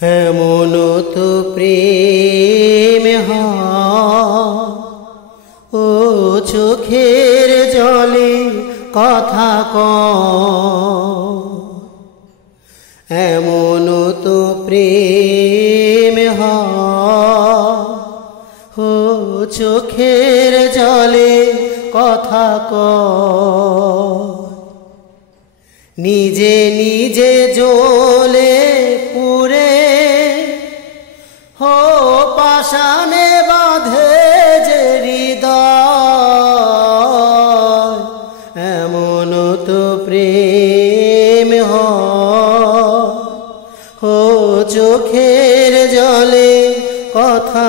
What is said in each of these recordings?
এমন তো প্রেম ও চোখের জলে কথা এমন তো প্রেম ও চোখের জলে কথা নিজে নিজে জ্বলে পুরে পাষাণে বাঁধে যে হৃদয় এমন তো প্রেম চোখের জলে কথা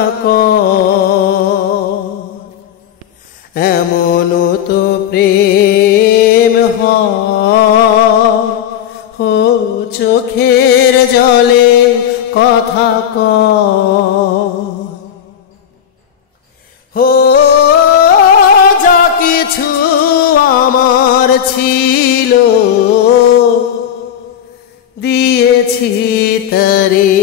এমন তো প্রেম চোখের জলে কথা যা কিছু আমার ছিল দিয়েছি তারে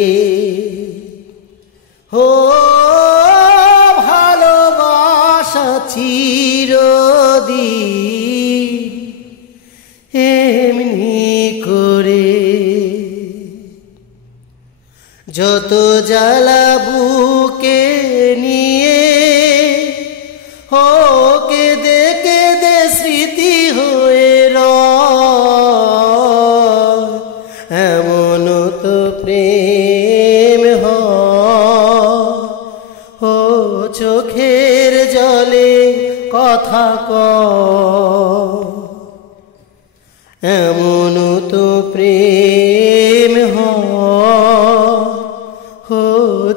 ভালোবাসা চিরদিন এমনি করে যত জ্বালা বুকে নিয়ে কেঁদে কেঁদে স্মৃতি হয়ে এমন তো প্রেম চোখের জলে কথা এমন তো প্রেম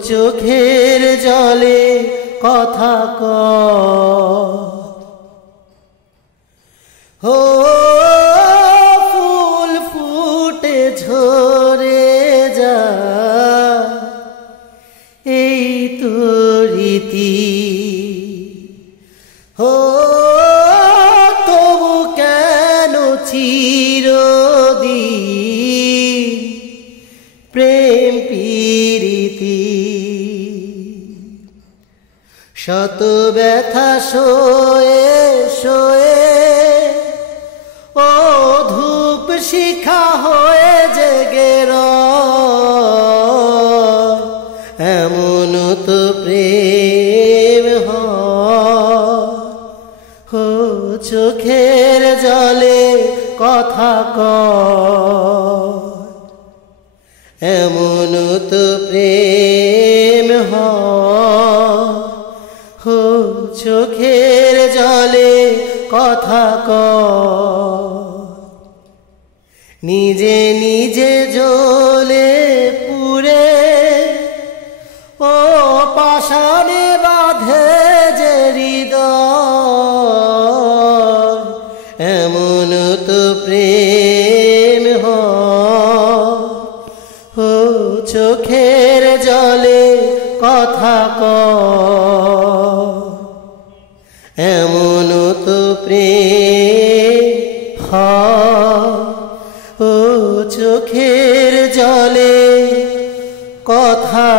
চোখের জলে কথা ফুল ফুটে ঝরে যা এই তো রীতি তবু কেন চিরদিন প্রেম প্রীতি শত ব্যথা সয়ে সয়ে ধূপ শিখা হয়ে জেগে এমন তো প্রেম চোখের জলে কথা এমন তো প্রেম চোখের জলে কথা নিজে নিজে জ্বলে পুরে পাষাণে বাঁধে যে হৃদয় এমন তো প্রেম চোখের জলে কথা এমন তো প্রেম চোখের জলে কথা